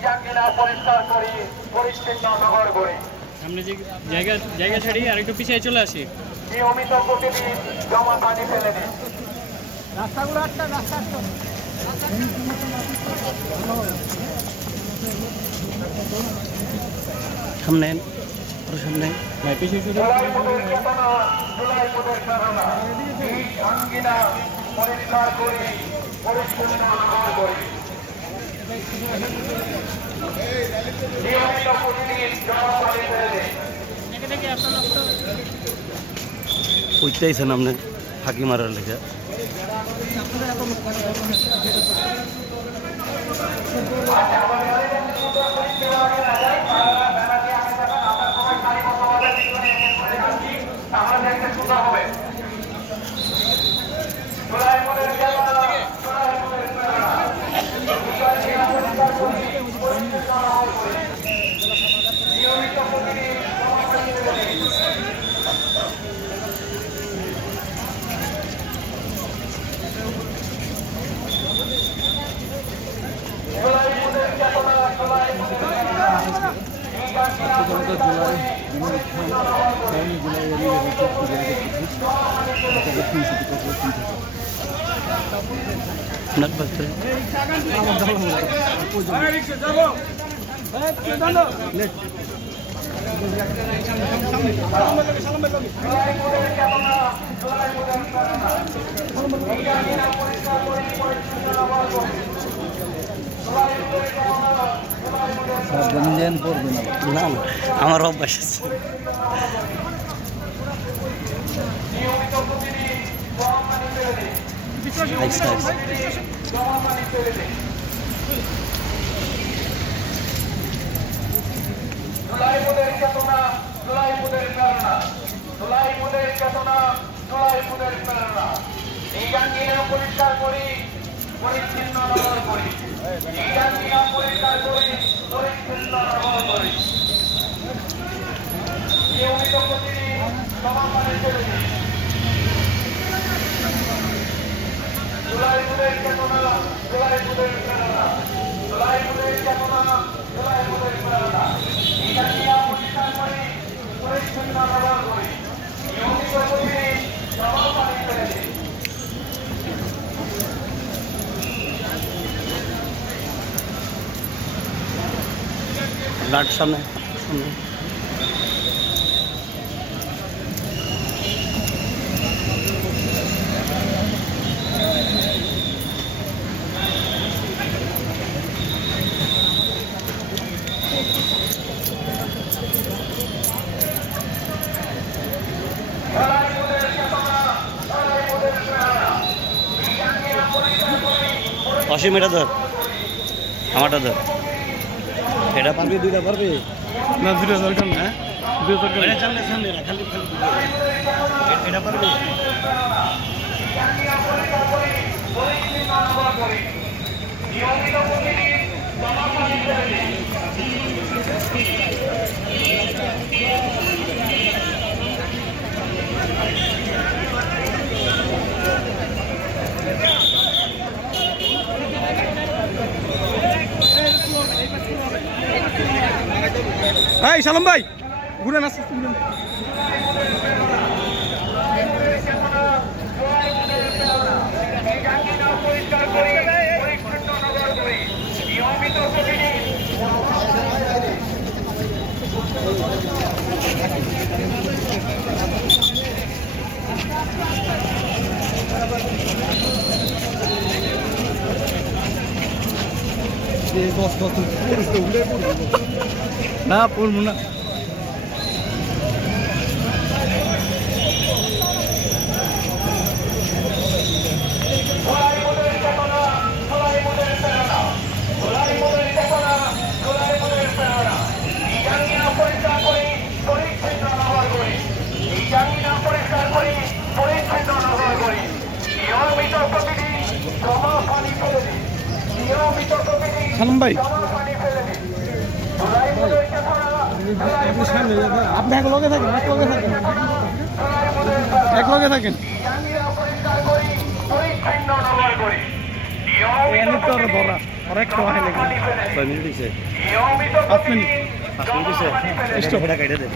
পরিষ্কার করি পরিচ্ছন্ন নগর করি। সামনে যে জায়গা জায়গা ছাড়ি আর একটু পিছিয়ে চলে আসি। নিয়মিত প্রতিদিন জমা পানি ফেলে দিন। সামনে আরও সামনে। ভাই পিছিয়ে পরিষ্কার করি পরিচ্ছন্ন করি নিয়মিত প্রতিদিন জমা পানি ফেলে দিন উঠতেইছেন আপনি ফাঁকি মারার লেগে। তাহলে দেখতে সুন্দর হবে জুলাই মুদের চেতনা জুলাই মুদের প্রেরণা আঙ্গিনা পরিষ্কার করি পরিচ্ছন্ন নগর করি নিয়মিত প্রতিদিন জমা পানি ফেলে দিন জুলাই মুদের চেতনা জুলাই মুদের প্রেরণা এই আঙ্গিনা আপনার পাশে না না আমার অভ্যাস আছে আচ্ছা, আচ্ছা। জুলাই মুদের চেতনা জুলাই মুদের প্রেরণা জুলাই মুদের প্রেরণা এই আঙ্গিনা পরিষ্কার করি পরিচ্ছন্ন করি এই আঙ্গিনা পরিষ্কার করি পরিচ্ছন্ন নগর করি নিয়মিত প্রতিদিন জমা পানি ফেলে দিন জুলাই মুদের চেতনা জুলাই মুদের প্রেরণা জুলাই মুদের চেতনা জুলাই মুদের প্রেরণা এই আঙ্গিনা পরিষ্কার করি পরিচ্ছন্ন নগর করি নিয়মিত প্রতিদিন জমা পানি ফেলে দিন লাট সামনে সামনে। অসীম এটা ধর। আমারটা ধর। এটা পারবি দুইটা পারবি? না দুইটা দরকার না দুইটা দরকার এটা সামনে রাখ, খালি খালি এটা পারবি? নিয়মিত প্রতিদিন এই সালাম ভাই। ঘুরে পরিচ্ছন্ন নগর করি নিয়মিত প্রতিদিন না পড়ব না জুলাই মুদের চেতনা জুলাই মুদের প্রেরণা জুলাই মুদের চেতনা জুলাই মুদের প্রেরণা এই জাঙ্গিনা পরিষ্কার করি পরিচ্ছন্ন নগর করি এই জাঙ্গিনা পরিষ্কার করি পরিচ্ছন্ন নগর করি নিয়মিত প্রতিদিন জমা পানি ফেলে দিন নিয়মিত প্রতিদিন সালাম ভাই? আপনি এক লগে থাকেন এক লগে থাকেন। এক লগে থাকেন। ধরা অনেক সময় লেগে মিনিট পাঁচ মিনিট। পাঁচ এটা কেটে দেন